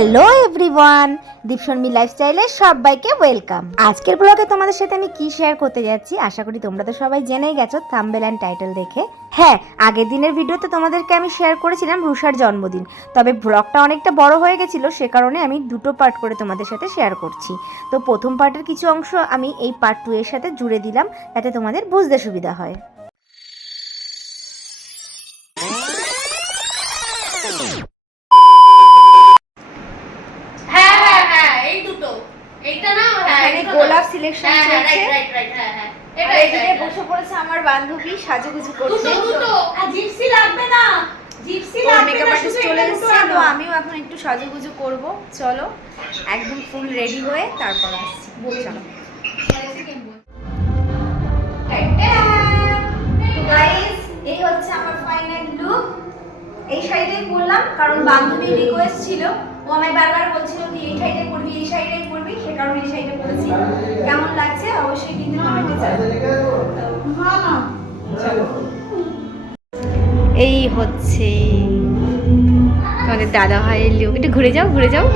Hello everyone দীপশর্মী লাইফস্টাইলে সবাইকে welcome আজকের ব্লগে তোমাদের সাথে আমি কি শেয়ার করতে যাচ্ছি? আশা করি তোমরা তো সবাই জেনেই গেছো থাম্বেল অ্যান্ড টাইটেল দেখে। হ্যাঁ আগের দিনের ভিডিওতে তোমাদেরকে আমি শেয়ার করেছিলাম রুষার জন্মদিন। তবে ব্লগটা অনেকটা বড় হয়ে গেছিল, সে কারণে আমি দুটো পার্ট করে তোমাদের সাথে শেয়ার করছি। তো প্রথম পার্টের কিছু অংশ আমি এই পার্ট টু এর সাথে জুড়ে দিলাম, যাতে তোমাদের বুঝতে সুবিধা হয়। বান্ধবী সাজুগুজু করছে। জিপসি লাগবে না। জিপসি ওর লাগবে মেকআপ আর্টিস্ট চলে এসেছে তো আমিও এখন একটু সাজুগুজু করব। চলো একদম ফুল রেডি হয়ে তারপর আসছি। চলো। এই হচ্ছে আমার ফাইনাল লুক এই শাড়িটাই পরলাম কারণ বান্ধবীর রিকোয়েস্ট ছিল। ও আমায় বারবার বলছিল কি এই শাড়িটাই পরবি এই শাড়িটাই পরবি সে কারণে এই পরেছি কেমন লাগছে? অবশ্যই কিন্তু কমেন্টে এই হচ্ছে তোমাদের দাদা ভাইয়ের লুক একটু ঘুরে যাও ঘুরে যাও।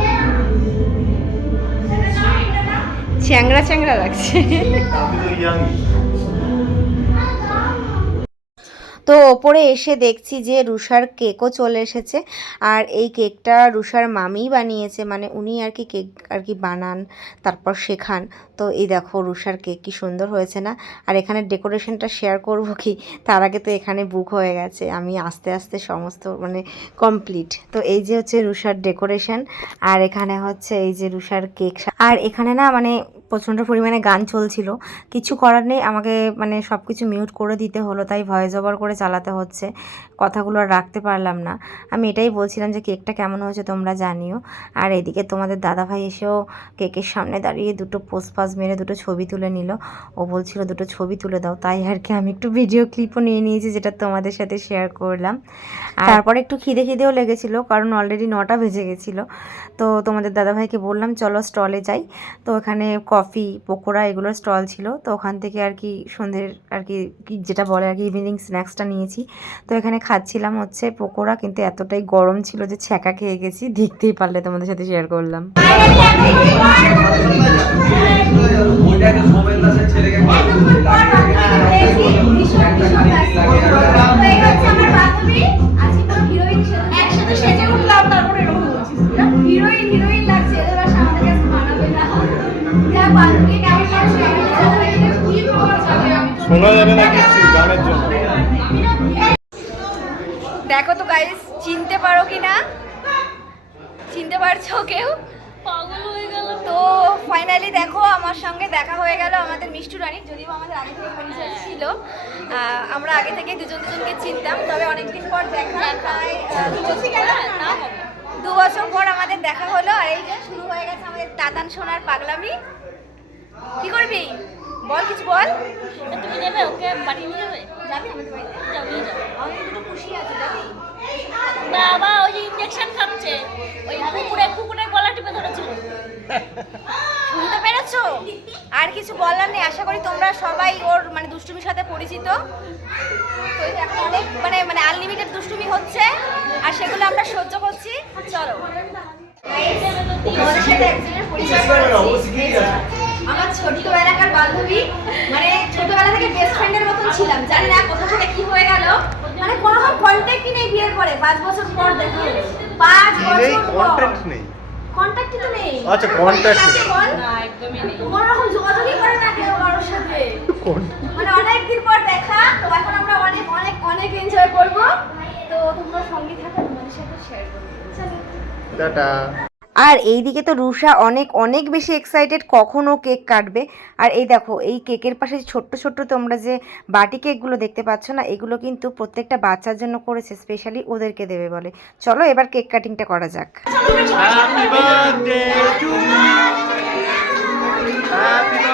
চ্যাংরা চ্যাংরা লাগছে। তো ওপরে এসে দেখছি যে রুষার কেকও চলে এসেছে। আর এই কেকটা রুষার মামিই বানিয়েছে মানে উনি আর কি কেক আর কি বানান, তারপর শেখান। তো এই দেখো রুষার কেক কি সুন্দর হয়েছে না? আর এখানে ডেকোরেশনটা শেয়ার করব কি? তার আগে তো এখানে বুক হয়ে গেছে, আমি আস্তে আস্তে সমস্ত মানে কমপ্লিট। তো এই যে হচ্ছে রুষার ডেকোরেশন, আর এখানে হচ্ছে এই যে রুষার কেক আর এখানে না মানে প্রচণ্ড পরিমাণে গান চলছিল। কিছু করার নেই, আমাকে মানে সব কিছু মিউট করে দিতে হলো, তাই ভয়েস ওভার করে চালাতে হচ্ছে, কথাগুলো আর রাখতে পারলাম না। আমি এটাই বলছিলাম যে কেকটা কেমন হয়েছে তোমরা জানিও। আর এদিকে তোমাদের দাদাভাই এসেও কেকের সামনে দাঁড়িয়ে দুটো পোস্ট পাস মেরে দুটো ছবি তুলে নিল। ও বলছিল, দুটো ছবি তুলে দাও। তাই আর কি আমি একটু ভিডিও ক্লিপও নিয়ে নিয়েছি যেটা তোমাদের সাথে শেয়ার করলাম। আর তারপরে একটু খিদে খিদেও লেগেছিলো, কারণ অলরেডি নটা বেজে গেছিল। তো তোমাদের দাদাভাইকে বললাম, চলো স্টলে যাই। তো ওখানে কফি পকোড়া এগুলোর স্টল ছিল। তো ওখান থেকে আর কি সন্ধ্যের আর কি, যেটা বলে আর কি ইভিনিং স্ন্যাক্সটা নিয়েছি। তো এখানে খাচ্ছিলাম হচ্ছে পকোড়া, কিন্তু এতটাই গরম ছিল যে ছ্যাঁকা খেয়ে গেছি, দেখতেই পারলে তোমাদের সাথে শেয়ার করলাম। শোনা যাবে না কিছু গানের জন্য। দেখো তো গাইস চিনতে পারো কি না চিনতে পারছ কেউ? পাগল হয়ে গেল তো ফাইনালি দেখো আমার সঙ্গে দেখা হয়ে গেল আমাদের মিষ্টু রানী যদিও আমাদের আগে থেকে পরিচয় ছিল। আমরা আগে থেকে দুজন দুজনকে চিনতাম তবে অনেকদিন পর দেখা প্রায় আহ, দু বছর পর- হ্যাঁ, দু বছর পর আমাদের দেখা হলো আর এই যে শুরু হয়ে গেছে আমাদের দাদান সোনার পাগলামি। কি করবি? বল কিছু বল। তুমি নেবে ওকে বাড়ি নিয়ে যাবে? যাবি আমাদের বাড়িতে? যাও নিয়ে যাও। আমি দুটো খুশি আছে যাবি বাবা ওই যে ইঞ্জেকশন খাচ্ছে। ওই কুকুরে কুকুরের গলা টিপে ধরেছিল। শুনতে পেরেছ? আর কিছু বলার নেই আশা করি তোমরা সবাই ওর মানে দুষ্টুমির সাথে পরিচিত। তো এই এখন অনেক মানে মানে আনলিমিটেড দুষ্টুমি হচ্ছে আর সেগুলো আমরা সহ্য করছি। চলো। তোমাদের সাথে একজনের পরিচয় করাচ্ছি। আমার ছোটবেলাকার বান্ধবী মানে ছোটবেলা থেকে বেস্ট ফ্রেন্ডের মতন ছিলাম। জানি না কোথা থেকে কি হয়ে গেল। মানে কোনো রকম কন্ট্যাক্টই নেই বিয়ের পরে পাঁচ বছর পর দেখা। পাঁচ বছর পর। কন্টেন্ট নেই। কন্ট্যাক্টই তো নেই। আচ্ছা, contact আছে নেই। না একদমই নেই। কোনো রকম যোগাযোগই করে না কেউ কারোর সাথে। মানে অনেক দিন পর দেখা তো এখন আমরা অনেক অনেক অনেক এনজয় করব। তো তোমরা সঙ্গে থাকো তোমাদের সাথে শেয়ার করব। চলো টাটা। আর এই দিকে তো রুষা অনেক অনেক বেশি এক্সাইটেড কখনও কেক কাটবে। আর এই দেখো, এই কেকের পাশে ছোট্ট ছোট্ট তোমরা যে বাটি কেকগুলো দেখতে পাচ্ছ না, এগুলো কিন্তু প্রত্যেকটা বাচ্চার জন্য করেছে স্পেশালি ওদেরকে দেবে বলে। চলো এবার কেক কাটিংটা করা যাক। Happy birthday to you. Happy birthday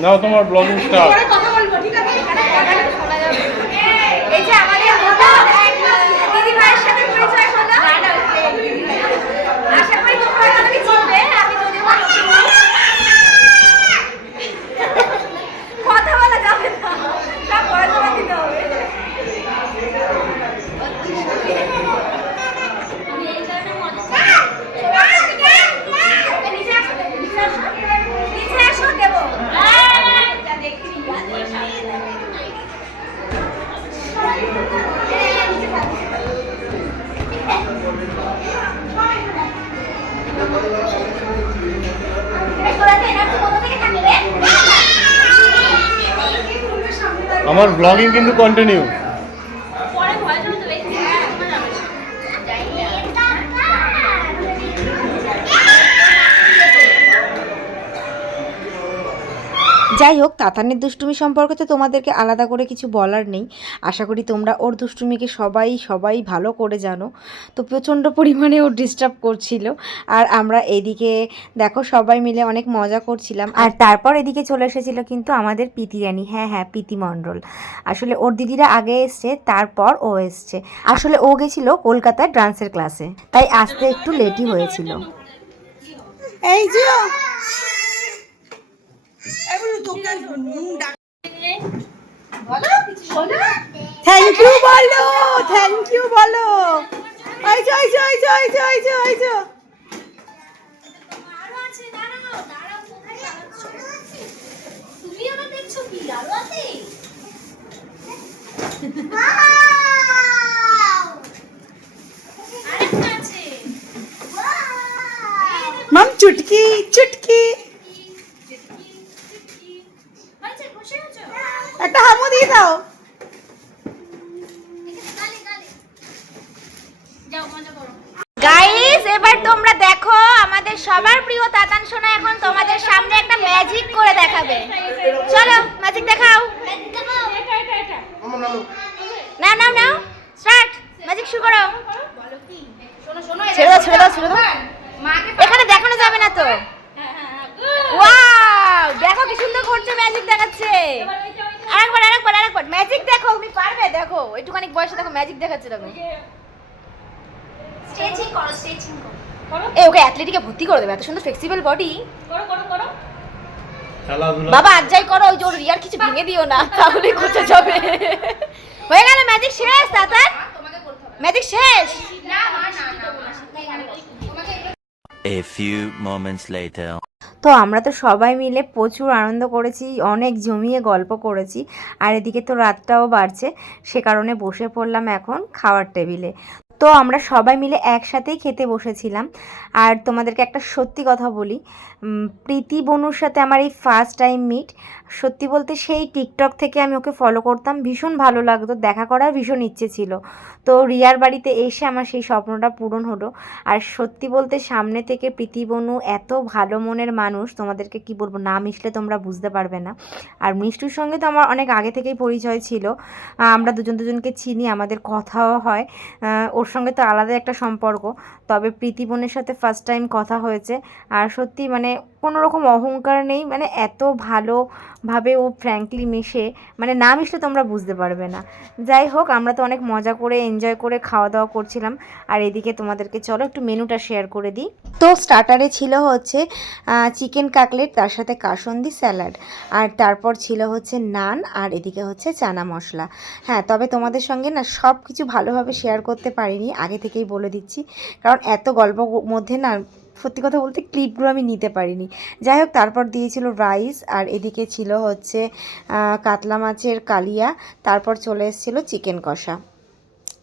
নাও তোমার ব্লগিং স্টার্ট এই যে আমাদের নতুন এক দিদি ভাইয়ের সাথে পরিচয় হলো আশা করি তোমরা আমাকে চিনবে আমি যদি কথা বলা যাবে না সব পড়াশোনা দিতে হবে নিচে আসো নিচে আসো নিচে আসো দেবো আমার ব্লগিং কিন্তু কন্টিনিউ পরে ভয় চলে যাবে যাই হোক তাতানের দুষ্টুমি সম্পর্কে তো তোমাদেরকে আলাদা করে কিছু বলার নেই। আশা করি তোমরা ওর দুষ্টুমিকে সবাই সবাই ভালো করে জানো। তো প্রচণ্ড পরিমাণে ও ডিস্টার্ব করছিল। আর আমরা এদিকে, দেখো সবাই মিলে অনেক মজা করছিলাম। আর তারপর এদিকে চলে এসেছিল কিন্তু আমাদের পিতি রানী। হ্যাঁ হ্যাঁ পিতি মণ্ডল। আসলে ওর দিদিরা আগে এসছে, তারপর ও এসছে। আসলে ও গেছিল কলকাতায় ডান্সের ক্লাসে তাই আসতে একটু লেটই হয়েছিল। এই যে থ্যাংক ইউ বলো থ্যাংক ইউ বলো। এই যে এই যে এই যে যে আরও আছে দাঁড়াও দাঁড়াও কোথায় যাচ্ছ তুমি আবার দেখছ কি আরও আছে আরেকটা আছে মাম চুটকি চুটকি হয়েছে খুশি হয়েছো একটা হামু দিয়ে দাও। গাইস এবার তোমরা দেখো, আমাদের সবার প্রিয় তাতান সোনা এখন তোমাদের সামনে একটা ম্যাজিক করে দেখাবে চলো ম্যাজিক দেখাও এটা এটা এটা না নাও নাও স্টার্ট ম্যাজিক শুরু করো শোনো শোনো ছেড়ে দাও ছেড়ে দাও ছেড়ে দাও মাকে এখানে দেখানো যাবে না তো হ্যাঁ হ্যাঁ হ্যাঁ good. ওয়াও দেখো কি সুন্দর করছে ম্যাজিক দেখাচ্ছে এবার ওইটা ওইটা আরেকবার আরেকবার আরেকবার ম্যাজিক দেখো তুমি পারবে দেখো একটুখানি বয়সে দেখো ম্যাজিক দেখাচ্ছে দেখো স্ট্রেচিং করো স্ট্রেচিং করো করো ওকে অ্যাথলেটিকে ভর্তি করে দেবে এত সুন্দর ফ্লেক্সিবল বডি করো করো করো বাবা আজ যাই করো ওই যে ওর রিয়ার কিছু ভেঙে দিও না তাহলে কোথায় যাবে হয়ে গেল ম্যাজিক শেষ তাতার তোমাকে ম্যাজিক শেষ না না না না A few moments later. তো আমরা তো সবাই মিলে প্রচুর আনন্দ করেছি, অনেক জমিয়ে গল্প করেছি, আর এদিকে তো রাতটাও বাড়ছে, সে কারণে বসে পড়লাম এখন খাওয়ার টেবিলে। তো আমরা সবাই মিলে একসাথেই খেতে বসেছিলাম। আর তোমাদেরকে একটা সত্যি কথা বলি প্রীতি বনুর সাথে আমার এই ফার্স্ট টাইম মিট সত্যি বলতে সেই টিকটক থেকে আমি ওকে ফলো করতাম। ভীষণ ভালো লাগতো, দেখা করার ভীষণ ইচ্ছে ছিল। তো রিয়ার বাড়িতে এসে আমার সেই স্বপ্নটা পূরণ হলো। আর সত্যি বলতে সামনে থেকে প্রীতি, বনু এত ভালো মনের মানুষ, তোমাদেরকে কি বলব, না মিশলে তোমরা বুঝতে পারবে না। আর মিষ্টির সঙ্গে তো আমার অনেক আগে থেকেই পরিচয় ছিল। আমরা দুজন দুজনকে চিনি, আমাদের কথাও হয়। ওর সঙ্গে তো আলাদা একটা সম্পর্ক। তবে প্রীতি, বোনের সাথে ফার্স্ট টাইম কথা হয়েছে। আর সত্যি মানে কোনো রকম অহংকার নেই মানে এত ভালোভাবে ও ফ্র্যাঙ্কলি মিশে মানে না মিশলে তোমরা বুঝতে পারবে না। যাই হোক, আমরা তো অনেক মজা করে এনজয় করে খাওয়া দাওয়া করছিলাম। আর এদিকে তোমাদেরকে চলো একটু মেনুটা শেয়ার করে দিই। তো স্টার্টারে ছিল হচ্ছে চিকেন কাকলেট তার সাথে কাসন্দি স্যালাড আর তারপর ছিল হচ্ছে নান আর এদিকে হচ্ছে চানা মশলা। হ্যাঁ তবে তোমাদের সঙ্গে না সব কিছু ভালোভাবে শেয়ার করতে পারিনি, আগে থেকেই বলে দিচ্ছি। কারণ এত গল্প মধ্যে না সত্যি কথা বলতে ক্লিপগুলো আমি নিতে পারিনি। যাই হোক তারপর দিয়েছিল রাইস আর এদিকে ছিল হচ্ছে কাতলা মাছের কালিয়া, তারপর চলে এসেছিল চিকেন কষা।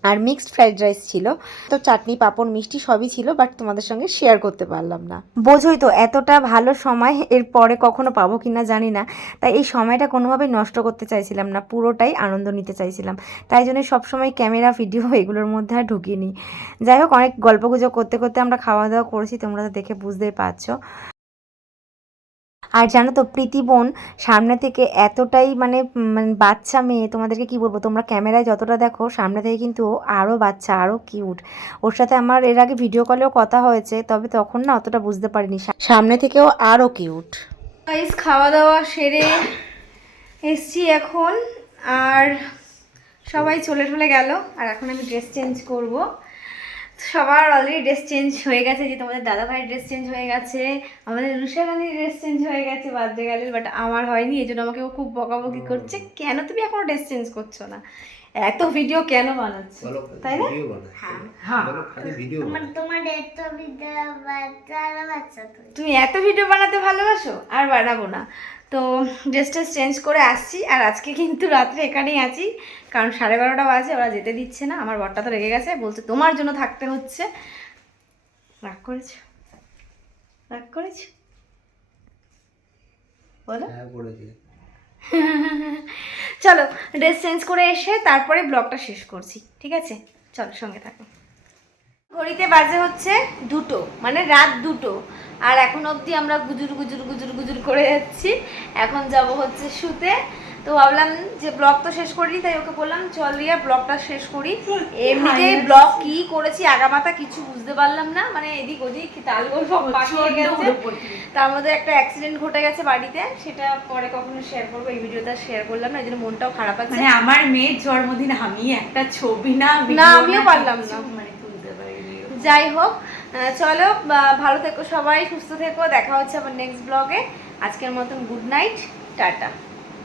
আর মিক্সড ফ্রাইড রাইস ছিল। তো চাটনি, পাঁপড়, মিষ্টি সবই ছিল বাট তোমাদের সঙ্গে শেয়ার করতে পারলাম না। বোঝোই তো, এতটা ভালো সময় এর পরে কখনো পাবো কিনা জানি না। তাই এই সময়টা কোনোভাবেই নষ্ট করতে চাইছিলাম না, পুরোটাই আনন্দ নিতে চাইছিলাম। তাই জন্য সবসময় ক্যামেরা, ভিডিও এগুলোর মধ্যে আর ঢুকিনি। যাই হোক, অনেক গল্পগুজব করতে করতে আমরা খাওয়া দাওয়া করেছি, তোমরা তো দেখে বুঝতেই পারছ। আর জানো তো, প্রীতি বোন সামনে থেকে এতটাই মানে মানে বাচ্চা মেয়ে, তোমাদেরকে কি বলব, তোমরা ক্যামেরায় যতটা দেখো, সামনে থেকে কিন্তু আরও বাচ্চা আরও কিউট ওর সাথে আমার, এর আগে ভিডিও কলেও কথা হয়েছে, তবে তখন না অতটা বুঝতে পারিনি। সামনে থেকেও আরও কিউট খাওয়া দাওয়া সেরে এসছি এখন, আর সবাই চলে টলে গেল, আর এখন আমি ড্রেস চেঞ্জ করব। সবার অলরেডি ড্রেস চেঞ্জ হয়ে গেছে যে তোমাদের দাদা ভাইয়ের ড্রেস চেঞ্জ হয়ে গেছে আমাদের রুষা ড্রেস চেঞ্জ হয়ে গেছে বার্থডে গেলের বাট আমার হয়নি এই জন্য আমাকে ও খুব বকাবকি করছে। কেন তুমি এখনও ড্রেস চেঞ্জ করছ না? এত ভিডিও কেন বানাচ্ছ? তাই না? হ্যাঁ। তোমার এত বিদ্যা বাচ্চারা বাচ্চা তো তুমি এত ভিডিও বানাতে ভালোবাসো? আর বানাবো না। তো ড্রেস ট্রেস চেঞ্জ করে আসছি আর আজকে কিন্তু রাত্রে এখানেই আছি। কারণ সাড়ে বারোটা বাজে ওরা যেতে দিচ্ছে না আমার বরটা তো রেগে গেছে বলছে তোমার জন্য থাকতে হচ্ছে। রাগ করেছ? রাগ করেছ? বলো। চলো ড্রেস চেঞ্জ করে এসে তারপরে ব্লগটা শেষ করছি ঠিক আছে? চলো সঙ্গে থাকো। ঘড়িতে বাজে হচ্ছে দুটো মানে রাত দুটো আর এখন অবধি আমরা গুজুর গুজুর গুজুর গুজুর করে যাচ্ছি। এখন যাব হচ্ছে শুতে। তো ভাবলাম যে ব্লগ তো শেষ করি তাই ওকে বললাম চল রিয়া ব্লগটা শেষ করি। এমনিতে ব্লগ কি করেছি আগামাতা কিছু বুঝতে পারলাম না মানে এদিক ওদিক তালগোল সব পাকিয়ে গেছে। তার মধ্যে একটা অ্যাক্সিডেন্ট ঘটে গেছে বাড়িতে সেটা পরে কখনো শেয়ার করব এই ভিডিওটা শেয়ার করলাম না এই জন্য মনটাও খারাপ আছে। মানে আমার মেয়ের জন্মদিন আমি একটা ছবি না না আমিও পারলাম না। মানে যাই হোক চলো ভালো থেকো সবাই সুস্থ থেকো দেখা হচ্ছে আমার নেক্সট ব্লগে আজকের মতন গুড নাইট টাটা।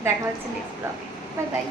দেখা হচ্ছে নেক্সট ব্লগে বাই বাই